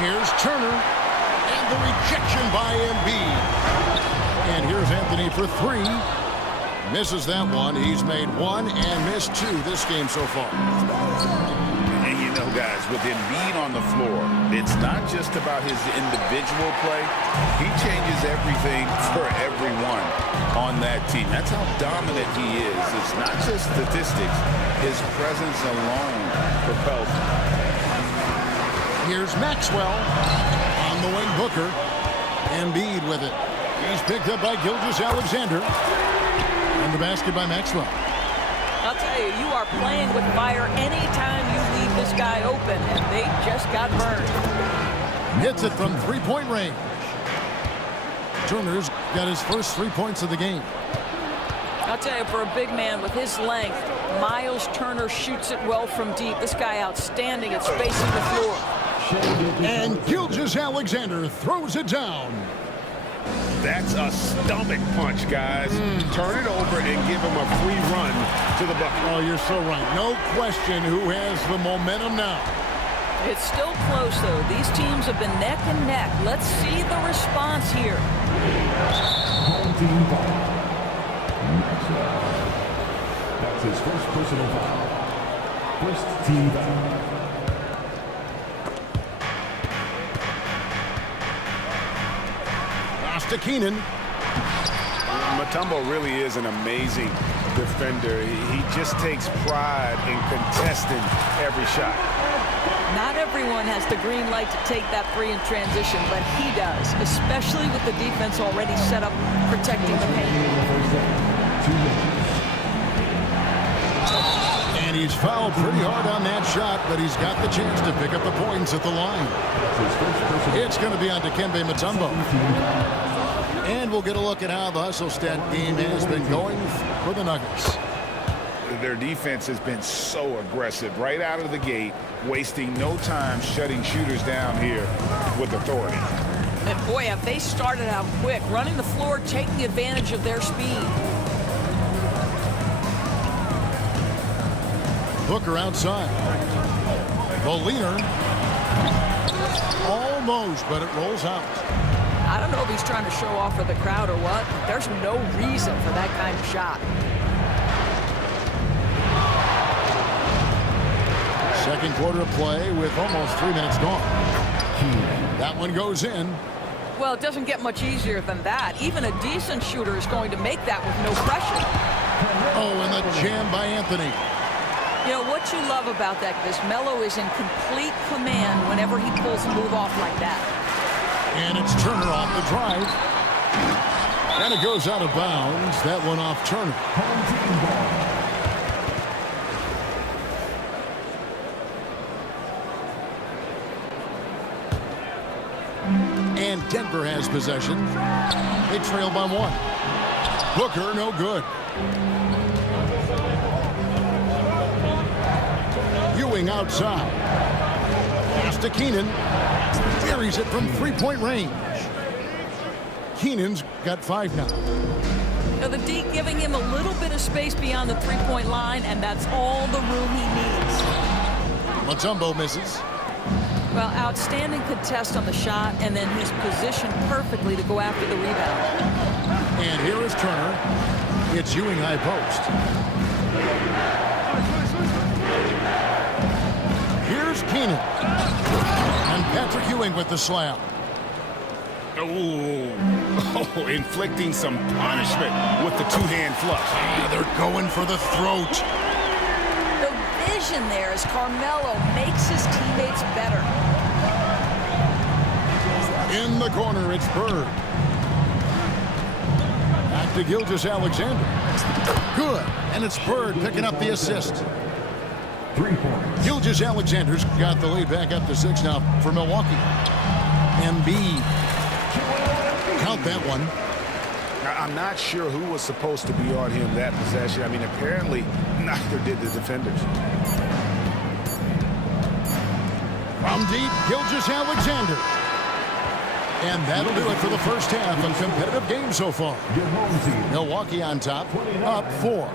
Here's Turner. And the rejection by Embiid. And here's Anthony for 3. Misses that one. He's made 1 and missed 2 this game so far. And you know, guys, with Embiid on the floor, it's not just about his individual play. He changes everything for everyone on that team. That's how dominant he is. It's not just statistics. His presence alone propels him. Here's Maxwell. On the wing, Booker. Embiid with it. He's picked up by Gilgeous-Alexander. And the basket by Maxwell. I'll tell you, you are playing with fire anytime you leave this guy open, and they just got burned. Hits it from 3-point range. Turner's got his first 3 points of the game. I'll tell you, for a big man with his length, Miles Turner shoots it well from deep. This guy outstanding at spacing the floor. And Gilgeous-Alexander throws it down. That's a stomach punch, guys. Turn it over and give him a free run to the bucket. Oh, you're so right. No question who has the momentum now. It's still close, though. These teams have been neck and neck. Let's see the response here. Home team foul. That's his first personal foul. First team foul. To Keenan. Mutombo really is an amazing defender. He just takes pride in contesting every shot. Not everyone has the green light to take that free in transition, but he does, especially with the defense already set up protecting the paint. And he's fouled pretty hard on that shot, but he's got the chance to pick up the points at the line. It's going to be on Dikembe Mutombo. And we'll get a look at how the hustle stat game has been going for the Nuggets. Their defense has been so aggressive right out of the gate, wasting no time shutting shooters down here with authority. And boy, have they started out quick, running the floor, taking advantage of their speed. Booker outside. Boliner. Almost, but it rolls out. I don't know if he's trying to show off for the crowd or what, but there's no reason for that kind of shot. Second quarter of play with almost 3 minutes gone. That one goes in. Well, it doesn't get much easier than that. Even a decent shooter is going to make that with no pressure. Oh, and the jam by Anthony. You know, what you love about that is Melo is in complete command whenever he pulls a move off like that. And it's Turner off the drive. And it goes out of bounds. That one off Turner. And Denver has possession. They trail by 1. Booker, no good. Ewing outside. Pass to Keenan. Carries it from 3-point range. Keenan's got 5 now. Now the D giving him a little bit of space beyond the 3-point line, and that's all the room he needs. Mutombo misses. Well, outstanding contest on the shot, and then he's positioned perfectly to go after the rebound. And here is Turner. It's Ewing high post. Here's Keenan. And Patrick Ewing with the slam. Oh, inflicting some punishment with the two-hand flush. Yeah, they're going for the throat. The vision there as Carmelo makes his teammates better. In the corner, it's Bird. Back to Gilgeous-Alexander. Good. And it's Bird picking up the assist. 3 points. Gilgeous-Alexander's got the lead back up to 6 now for Milwaukee. Embiid. Count that one. I'm not sure who was supposed to be on him that possession. I mean, apparently neither did the defenders. From deep, Gilgeous-Alexander. And that'll do it for the first half. A competitive game so far. Milwaukee on top, up 4.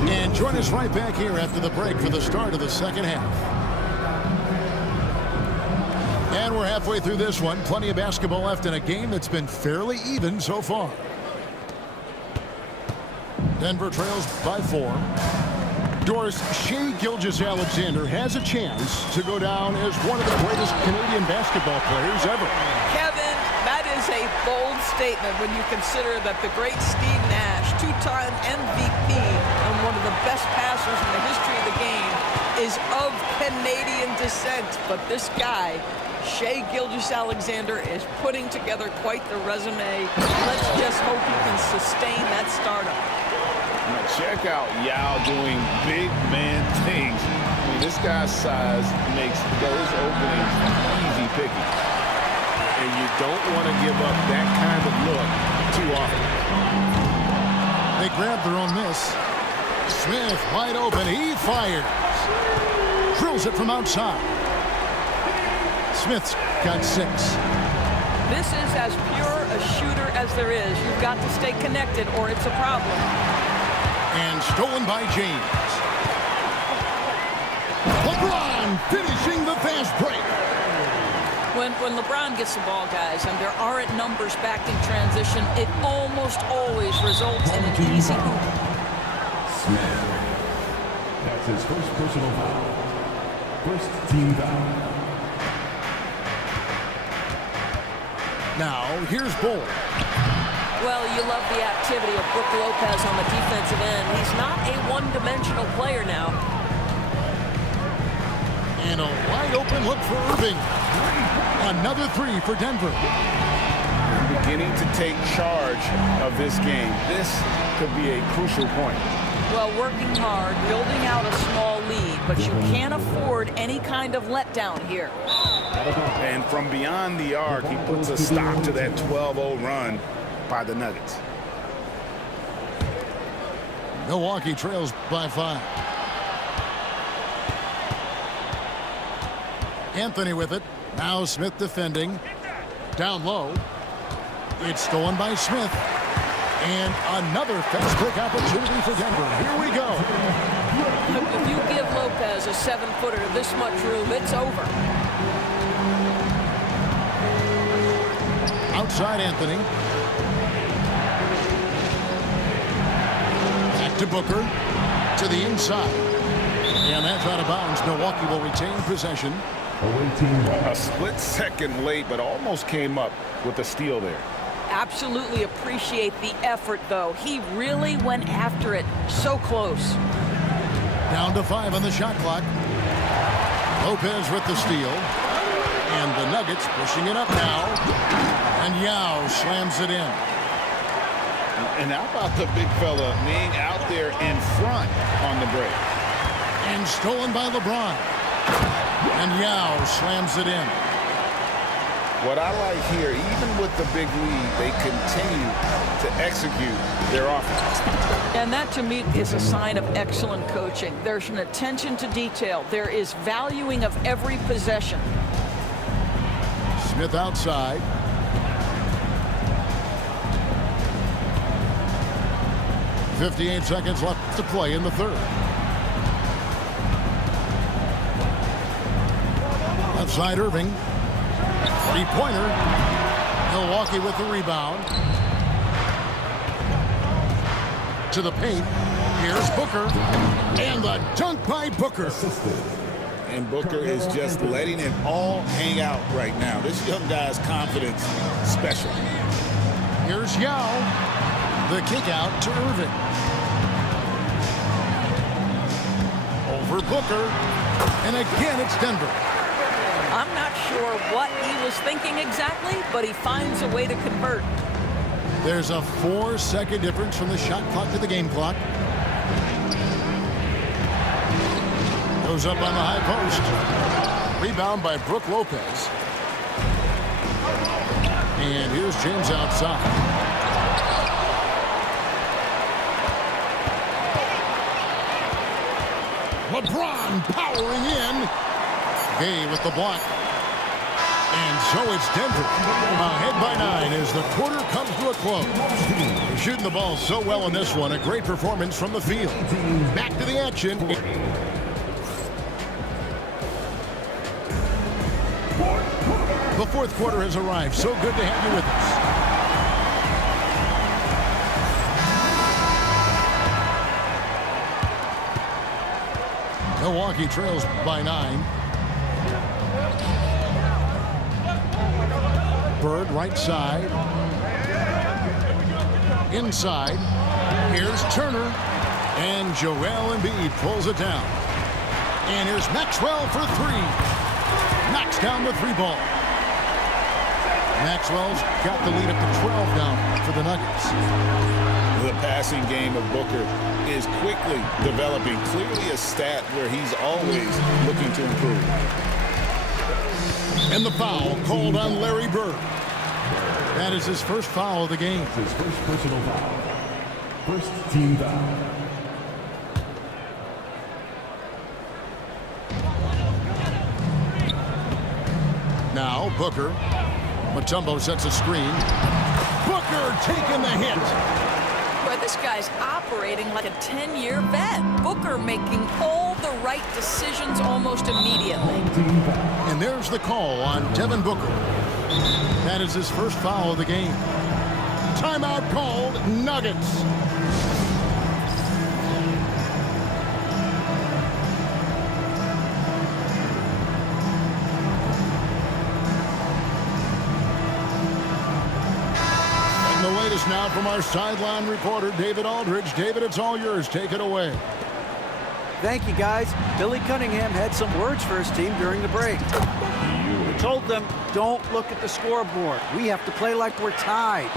And join us right back here after the break for the start of the second half. And we're halfway through this one. Plenty of basketball left in a game that's been fairly even so far. Denver trails by 4. Doris, Shai Gilgeous-Alexander has a chance to go down as one of the greatest Canadian basketball players ever. Kevin, that is a bold statement when you consider that the great Steve Nash, 2-time MVP and one of the best passers in the history of the game, is of Canadian descent. But this guy, Shai Gilgeous-Alexander, is putting together quite the resume. Let's just hope he can sustain that stardom. Now check out Yao doing big man things. I mean, this guy's size makes those openings easy picking. And you don't want to give up that kind of look too often. They grab their own miss. Smith wide open. He fires. Drills it from outside. Smith's got 6. This is as pure a shooter as there is. You've got to stay connected or it's a problem. And stolen by James. LeBron finishing the fast break. When LeBron gets the ball, guys, and there aren't numbers back in transition, it almost always results in an easy hoop. Smith. That's his first personal foul. First team foul. Now, here's Bull. Well, you love the activity of Brook Lopez on the defensive end. He's not a one-dimensional player now. And a wide-open look for Irving. Another 3 for Denver. Beginning to take charge of this game. This could be a crucial point. Well, working hard, building out a small lead, but you can't afford any kind of letdown here. And from beyond the arc, he puts a stop to that 12-0 run by the Nuggets. Milwaukee trails by 5. Anthony with it. Now Smith defending. Down low. It's stolen by Smith. And another fast break opportunity for Denver. Here we go. If you give Lopez a 7-footer this much room, it's over. Outside Anthony. Back to Booker. To the inside. And that's out of bounds. Milwaukee will retain possession. A split second late, but almost came up with a steal there. Absolutely appreciate the effort, though. He really went after it. So close. Down to 5 on the shot clock. Lopez with the steal. And the Nuggets pushing it up now. And Yao slams it in. And how about the big fella being out there in front on the break? And stolen by LeBron. And Yao slams it in. What I like here, even with the big lead, they continue to execute their offense. And that, to me, is a sign of excellent coaching. There's an attention to detail. There is valuing of every possession. Smith outside. .58 seconds left to play in the third. Outside Irving. 3-pointer. Milwaukee with the rebound. To the paint. Here's Booker. And the dunk by Booker. And Booker is just letting it all hang out right now. This young guy's confidence special. Here's Yao. The kick out to Irving. Over Booker. And again, it's Denver. I'm not sure what he was thinking exactly, but he finds a way to convert. There's a 4-second difference from the shot clock to the game clock. Goes up on the high post. Rebound by Brook Lopez. And here's James outside. LeBron powering in. Gay with the block. And so it's Denver ahead by 9 as the quarter comes to a close. They're shooting the ball so well in this one. A great performance from the field. Back to the action. The fourth quarter has arrived. So good to have you with us. Milwaukee trails by 9. Bird right side. Inside. Here's Turner. And Joel Embiid pulls it down. And here's Maxwell for 3. Knocks down the 3 ball. Maxwell's got the lead up to 12 now for the Nuggets. The passing game of Booker is quickly developing. Clearly a stat where he's always looking to improve. And the foul called on Larry Bird. That is his first foul of the game. His first personal foul. First team foul. Now Booker. Mutombo sets a screen. Booker taking the hit. But this guy's operating like a 10-year vet. Booker making all the right decisions almost immediately. And there's the call on Devin Booker. That is his first foul of the game. Timeout called, Nuggets. And the latest now from our sideline reporter, David Aldridge. David, it's all yours. Take it away. Thank you, guys. Billy Cunningham had some words for his team during the break. He told them, don't look at the scoreboard. We have to play like we're tied.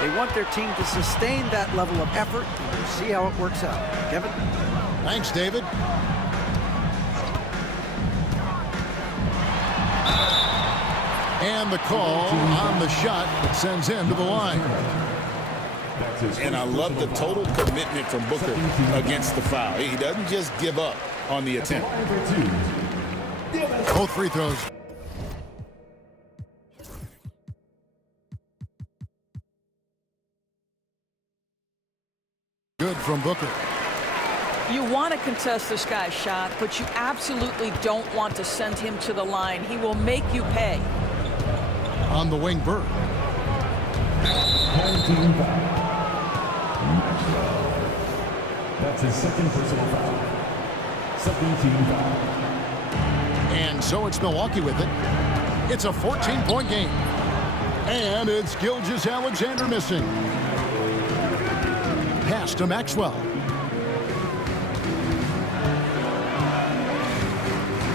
They want their team to sustain that level of effort, and we'll see how it works out. Kevin? Thanks, David. And the call on the shot that sends him to the line. And I love the total commitment from Booker against the foul. He doesn't just give up on the attempt. Both free throws. Good from Booker. You want to contest this guy's shot, but you absolutely don't want to send him to the line. He will make you pay. On the wing, Bird. That's his second personal foul. Second team foul. And so it's Milwaukee with it. It's a 14-point game. And it's Gilgeous-Alexander missing. Pass to Maxwell.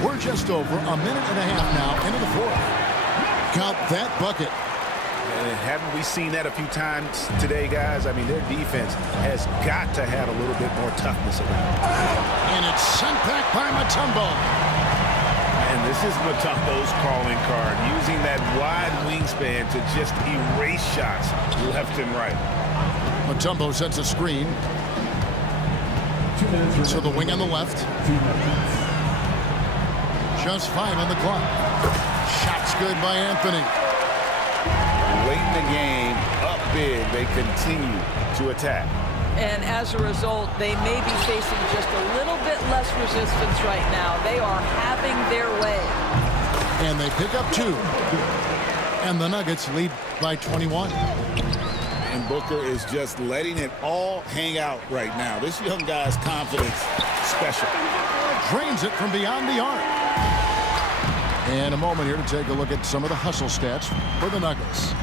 We're just over a minute and a half now into the fourth. Count that bucket. And haven't we seen that a few times today, guys? I mean, their defense has got to have a little bit more toughness around it. And it's sent back by Mutombo. And this is Mutombo's calling card, using that wide wingspan to just erase shots left and right. Mutombo sets a screen. So the wing on the left. Just 5 on the clock. Shots good by Anthony. Late in the game, up big, they continue to attack. And as a result, they may be facing just a little bit less resistance right now. They are having their way. And they pick up 2. And the Nuggets lead by 21. And And Booker is just letting it all hang out right now. This young guy's confidence special. Drains it from beyond the arc. And a moment here to take a look at some of the hustle stats for the Nuggets.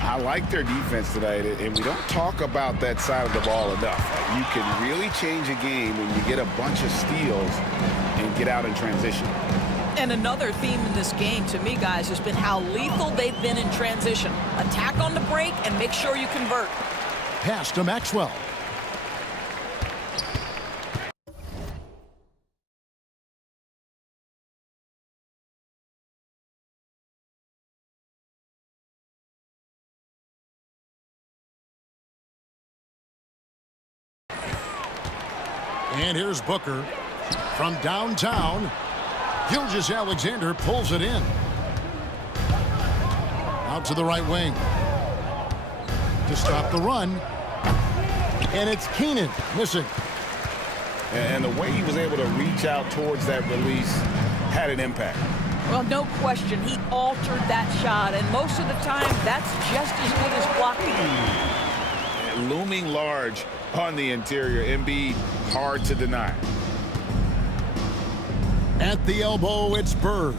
I like their defense tonight, and we don't talk about that side of the ball enough. You can really change a game when you get a bunch of steals and get out in transition. And another theme in this game, to me, guys, has been how lethal they've been in transition. Attack on the break and make sure you convert. Pass to Maxwell. And here's Booker from downtown. Gilgeous-Alexander pulls it in. Out to the right wing. To stop the run. And it's Keenan missing. And the way he was able to reach out towards that release had an impact. Well, no question. He altered that shot, and most of the time, that's just as good as blocking. Looming large on the interior. Embiid, hard to deny. At the elbow, it's Bird.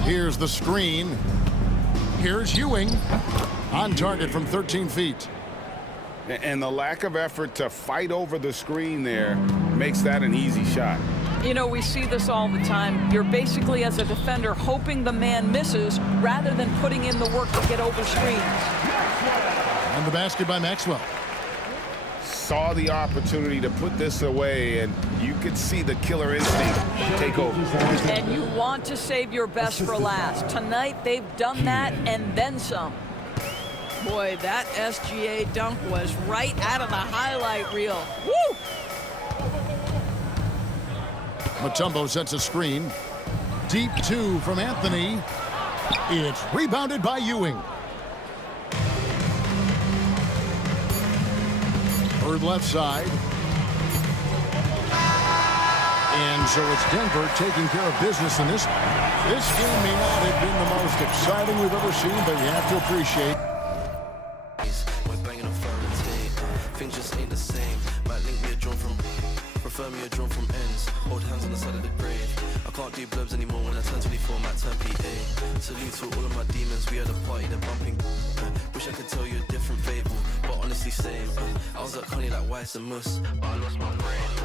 Here's the screen. Here's Ewing. On target from 13 feet. And the lack of effort to fight over the screen there makes that an easy shot. You know, we see this all the time. You're basically, as a defender, hoping the man misses rather than putting in the work to get over screens. And the basket by Maxwell. Saw the opportunity to put this away, and you could see the killer instinct take over. And you want to save your best for last. Tonight, they've done that and then some. Boy, that SGA dunk was right out of the highlight reel. Woo! Mutombo sets a screen. Deep two from Anthony. It's rebounded by Ewing. Bird left side. And so it's Denver taking care of business in this one. This game may not have been the most exciting we've ever seen, but you have to appreciate. We're banging on Fahrenheit. Things just ain't the same. Might link me a drawn from, prefer me a drawn from ends. Hold hands on the side of the grave. I can't do blubs anymore when I turn 24, might turn PA. Salute to all of my demons, we had a party, they're bumping. Wish I could tell you a different fable, but honestly same. I was at Connie like Weiss and Mus, but I lost my brain.